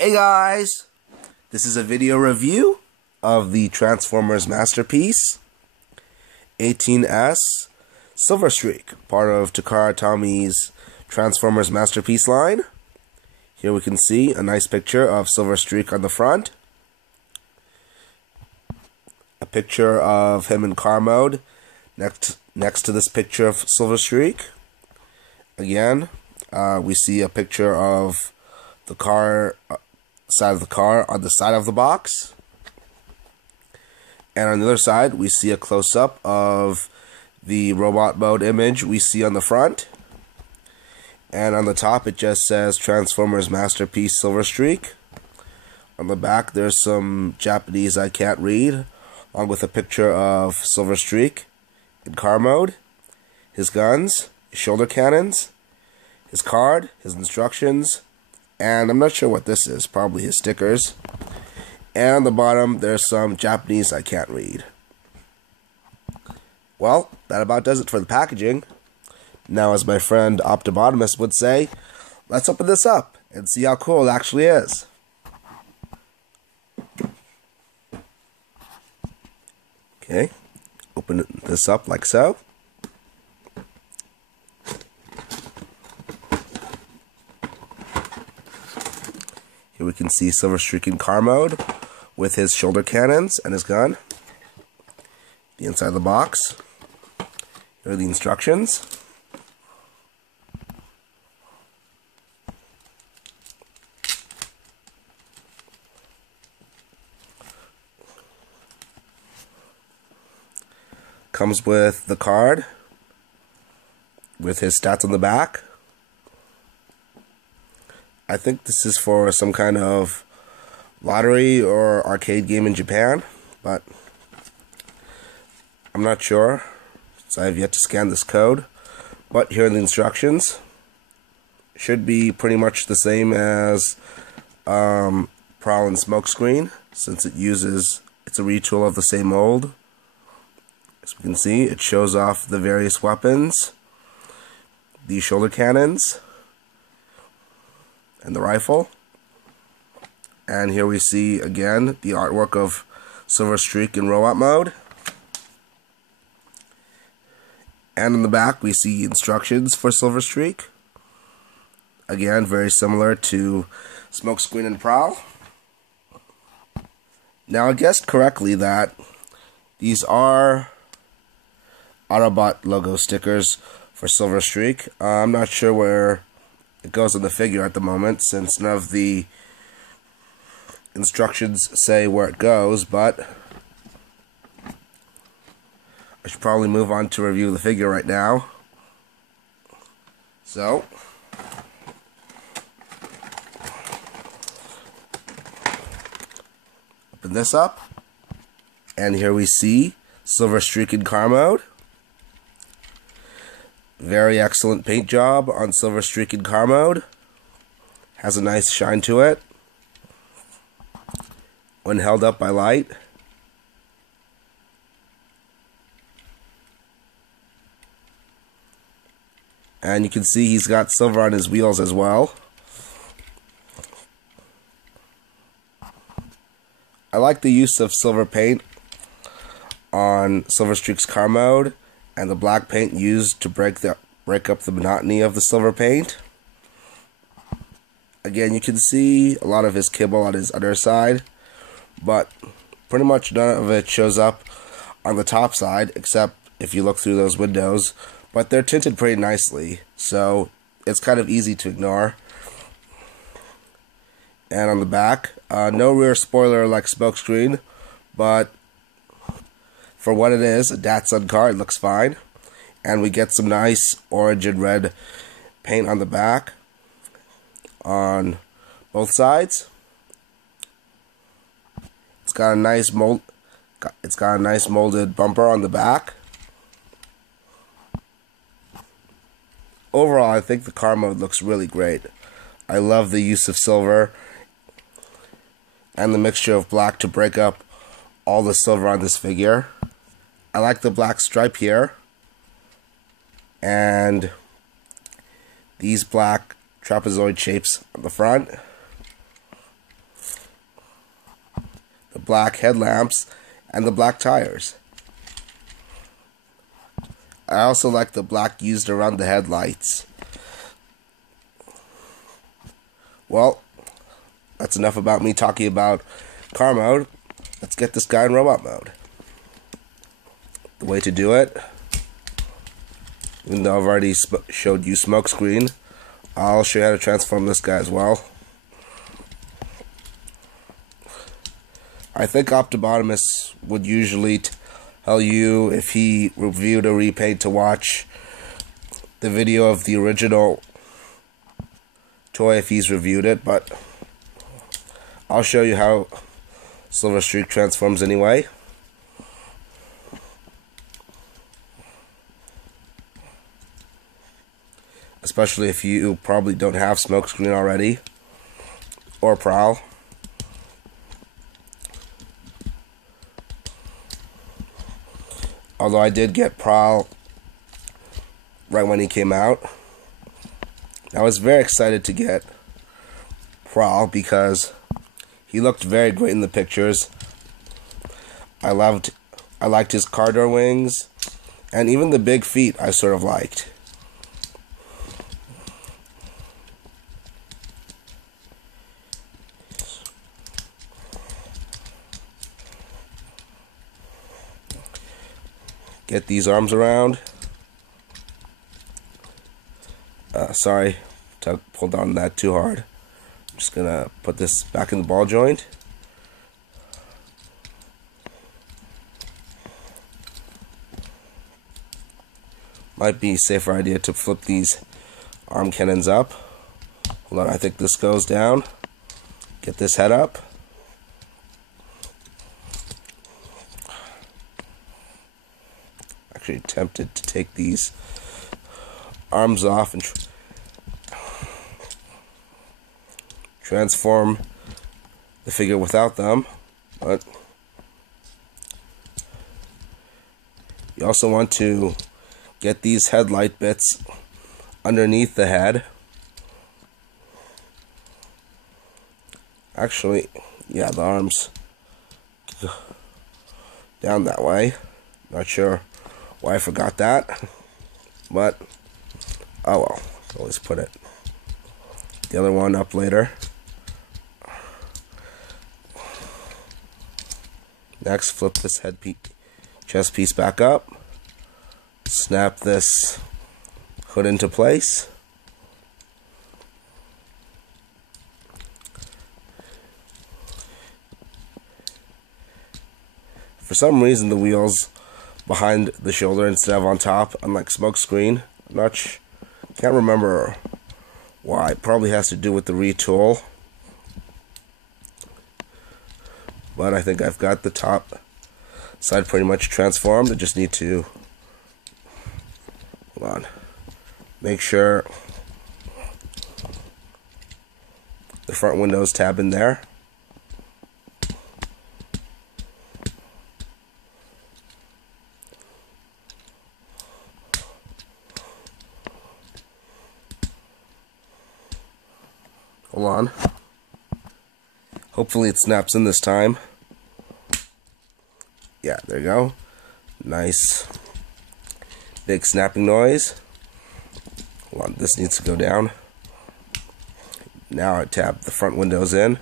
Hey guys, this is a video review of the Transformers Masterpiece 18S Silverstreak, part of Takara Tommy's Transformers Masterpiece line. Here we can see a nice picture of Silverstreak on the front, a picture of him in car mode next to this picture of Silverstreak. Again, we see a picture of the car side of the car on the side of the box, and on the other side we see a close-up of the robot mode image we see on the front, and on the top it just says Transformers Masterpiece Silverstreak. On the back there's some Japanese I can't read, along with a picture of Silverstreak in car mode, his guns, his shoulder cannons, his card, his instructions, and I'm not sure what this is, probably his stickers. And on the bottom, there's some Japanese I can't read. Well, that about does it for the packaging. Now, as my friend Optibotimus would say, let's open this up and see how cool it actually is. Okay, open this up like so. Here we can see Silverstreak in car mode with his shoulder cannons and his gun. The inside of the box. Here are the instructions. Comes with the card with his stats on the back. I think this is for some kind of lottery or arcade game in Japan, but I'm not sure, so I have yet to scan this code. But here are the instructions. Should be pretty much the same as Prowl and Smokescreen, since it's a retool of the same mold. As we can see, it shows off the various weapons, the shoulder cannons, and the rifle. And here we see again the artwork of Silverstreak in robot mode. And in the back we see instructions for Silverstreak. Again, very similar to Smokescreen and Prowl. Now, I guessed correctly that these are Autobot logo stickers for Silverstreak. I'm not sure where it goes on the figure at the moment, since none of the instructions say where it goes, but I should probably move on to review the figure right now. So, open this up, and here we see Silverstreak in car mode. Very excellent paint job on Silverstreak in car mode. Has a nice shine to it when held up by light. And you can see he's got silver on his wheels as well. I like the use of silver paint on Silverstreak's car mode, and the black paint used to break up the monotony of the silver paint. Again, you can see a lot of his kibble on his underside, but pretty much none of it shows up on the top side, except if you look through those windows. But they're tinted pretty nicely, so it's kind of easy to ignore. And on the back, no rear spoiler like Smokescreen, but for what it is, a Datsun car, it looks fine. And we get some nice orange and red paint on the back on both sides. It's got a nice molded bumper on the back. Overall, I think the car mode looks really great. I love the use of silver and the mixture of black to break up all the silver on this figure. I like the black stripe here, and these black trapezoid shapes on the front. black headlamps and the black tires. I also like the black used around the headlights. Well, that's enough about me talking about car mode. Let's get this guy in robot mode. The way to do it, even though I've already showed you smokescreen, I'll show you how to transform this guy as well. I think Optibotimus would usually tell you if he reviewed or repaid to watch the video of the original toy if he's reviewed it, but I'll show you how Silverstreak transforms anyway. Especially if you probably don't have smokescreen already or prowl. Although I did get prowl right when he came out. I was very excited to get prowl because he looked very great in the pictures. I liked his car door wings, and even the big feet I sort of liked. Get these arms around. Sorry, pulled on that too hard. I'm just gonna put this back in the ball joint. Might be a safer idea to flip these arm cannons up. Hold on, I think this goes down. Get this head up. Actually tempted to take these arms off and transform the figure without them, but you also want to get these headlight bits underneath the head. Actually, yeah, the arms down that way. Not sure why I forgot that, but oh well, always put it. The other one up later. Next, flip this chest piece back up. Snap this hood into place. For some reason, the wheels behind the shoulder instead of on top, unlike smokescreen. Can't remember why. It probably has to do with the retool. But I think I've got the top side pretty much transformed. I just need to, hold on, make sure the front windows tab in there. Hold on. Hopefully it snaps in this time. Yeah, there you go. Nice big snapping noise. Hold on, this needs to go down. Now I tab the front windows in.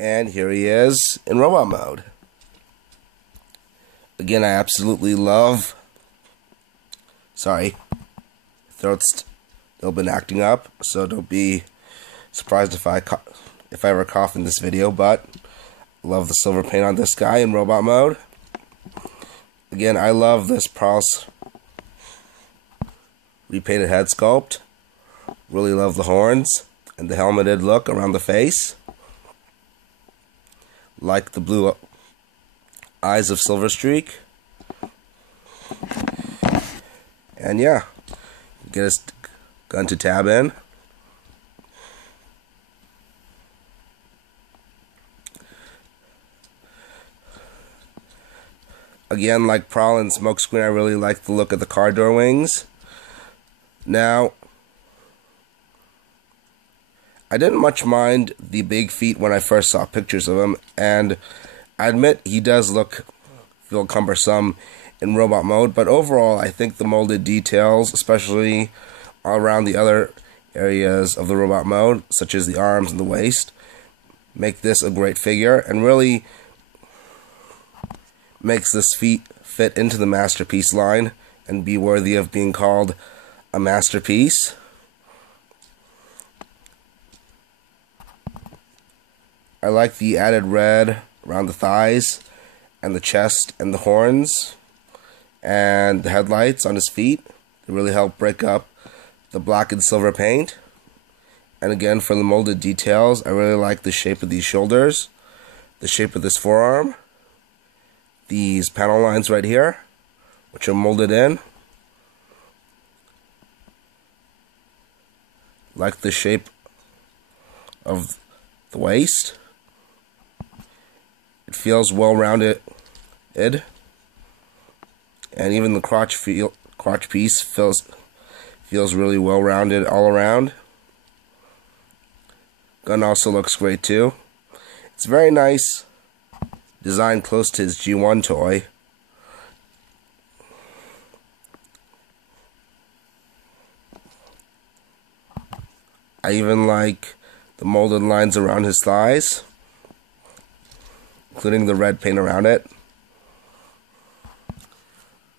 And here he is in robot mode. Again, I absolutely love... Sorry. Throat's still been acting up, so don't be surprised if I ever cough in this video, but I love the silver paint on this guy in robot mode. Again, I love this Prowl's repainted head sculpt. Really love the horns and the helmeted look around the face. Like the blue eyes of Silverstreak. And yeah, get his gun to tab in. Again, like Prowl and Smokescreen, I really like the look of the car door wings. Now, I didn't much mind the big feet when I first saw pictures of him, and I admit he does feel cumbersome in robot mode, but overall I think the molded details, especially around the other areas of the robot mode, such as the arms and the waist, make this a great figure and really makes this fit into the Masterpiece line and be worthy of being called a masterpiece. I like the added red around the thighs and the chest and the horns and the headlights on his feet. They really help break up the black and silver paint. And again, for the molded details, I really like the shape of these shoulders, the shape of this forearm, these panel lines right here, which are molded in. Like the shape of the waist. It feels well-rounded, and even the crotch piece feels really well-rounded all around. Gun also looks great too. It's very nice, designed close to his G1 toy. I even like the molded lines around his thighs, including the red paint around it.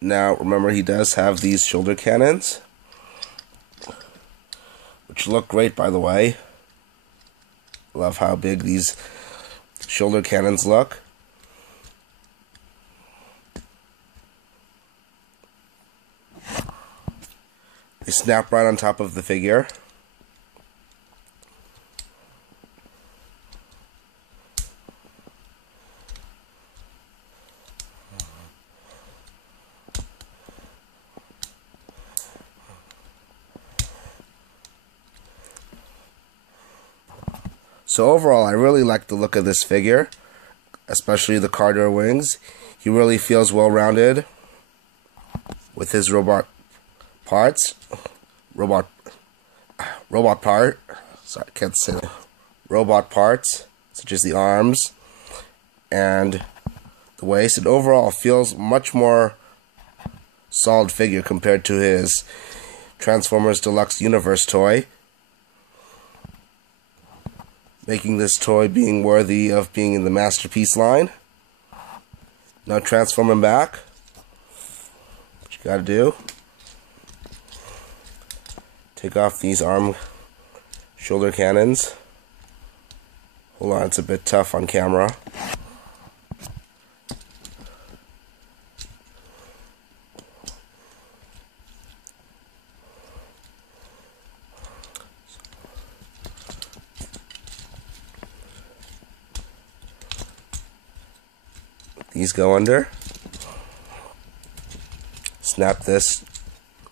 Now, remember, he does have these shoulder cannons, which look great, by the way. Love how big these shoulder cannons look. They snap right on top of the figure. So overall, I really like the look of this figure, especially the car door wings. He really feels well-rounded with his robot parts. Robot parts, such as the arms and the waist. And overall, feels much more solid figure compared to his Transformers Deluxe Universe toy, making this toy being worthy of being in the Masterpiece line. Now transform him back. What you gotta do, take off these shoulder cannons. Hold on, it's a bit tough on camera. These go under. Snap this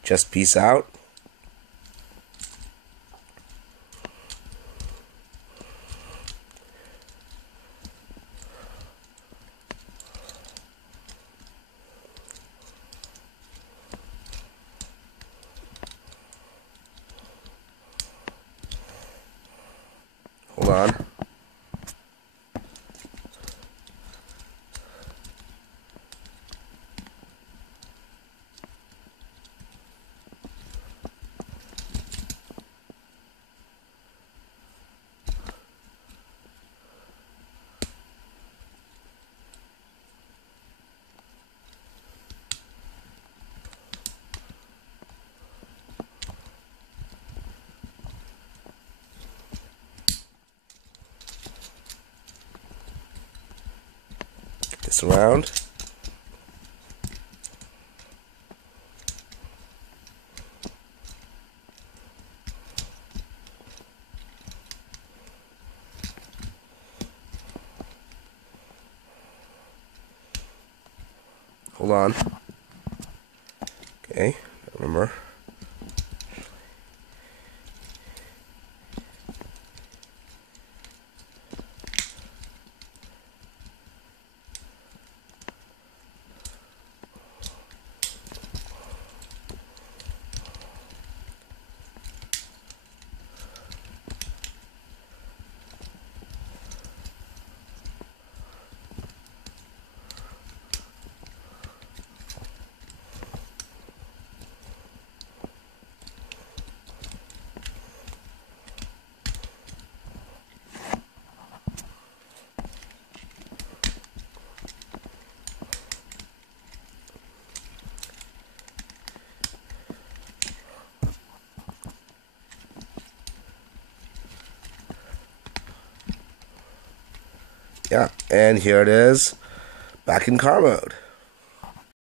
chest piece out. Hold on. This around. Hold on. Okay, remember. Yeah, and here it is, back in car mode.